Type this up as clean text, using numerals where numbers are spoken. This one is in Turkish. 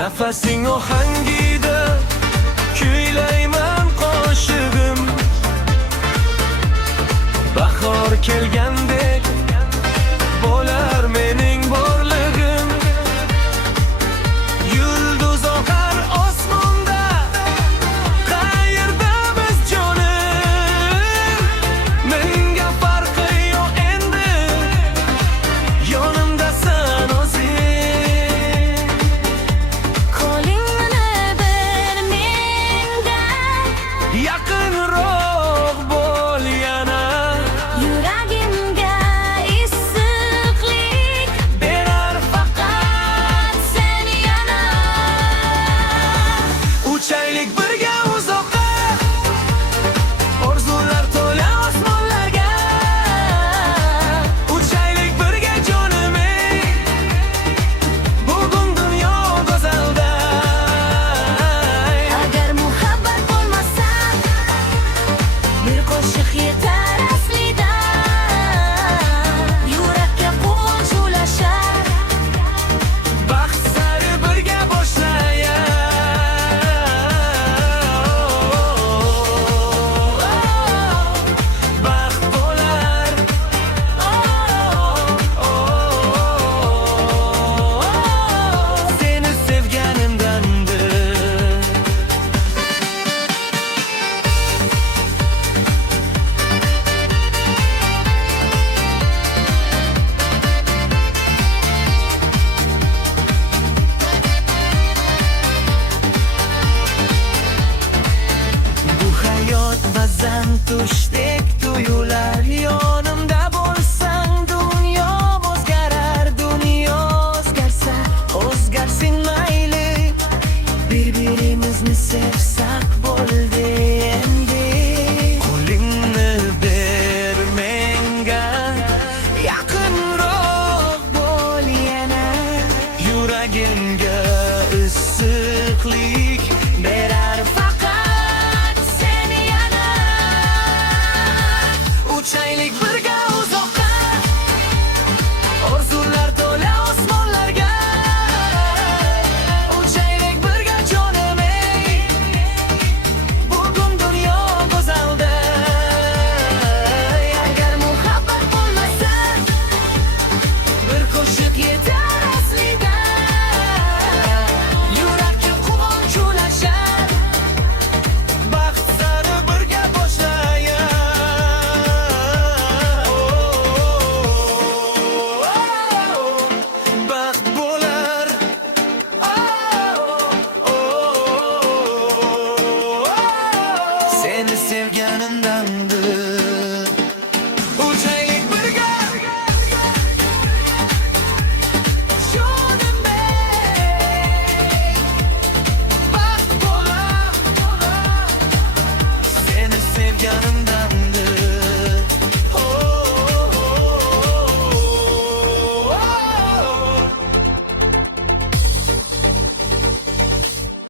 Nafasing ohangida kuylayman qo'shig'im. Bahor kelgandek bo'lar mening borlig'im. Yulduz oqar osmonda, qayerda biz jonim? Menga farqi yo'q endi, yonimdasan o'zing. Qo'lingni ber menga, Yaqinroq bo'l yana. yuragimga issiqlik Berar faqat sen yana. Uchaylik birga uzoqqa, orzular to'la osmonlarga. Uchaylik birga jonim ey, bugun dunyo go'zalda. Agar muhabbat bo'lmasa, bir qo'shiq yetar aslida. Yurakka quvonch ulashar, Baxt sari birga boshlayar. Baxt bo'lar. Seni sevganimdandir. Bu hayot ba'zan tushdek tuyular. Yonimda bo'lsang dunyo o'zgarar. Dunyo o'zgarsa o'zgarsin mayli. Bir-birimizni sevsak bo'ldi endi. Qo'lingni ber menga, yaqinroq bo'l yana. Yuragimga issiqlik berar faqat sen yana. Uchaylik birga uzoqqa, orzular to'la osmonlarga. Uchaylik birga jonim ey, bugun dunyo go'zalda. agar muhabbat bo'lmasa, Bir qo'shiq yetar aslida. Yurakka quvonch ulashar, baxt sari birga boshlayar. Baxt bo'lar. Seni sevganimdandir. Uchaylik birga, jonim ey, baxt bo'lar. Seni sevganim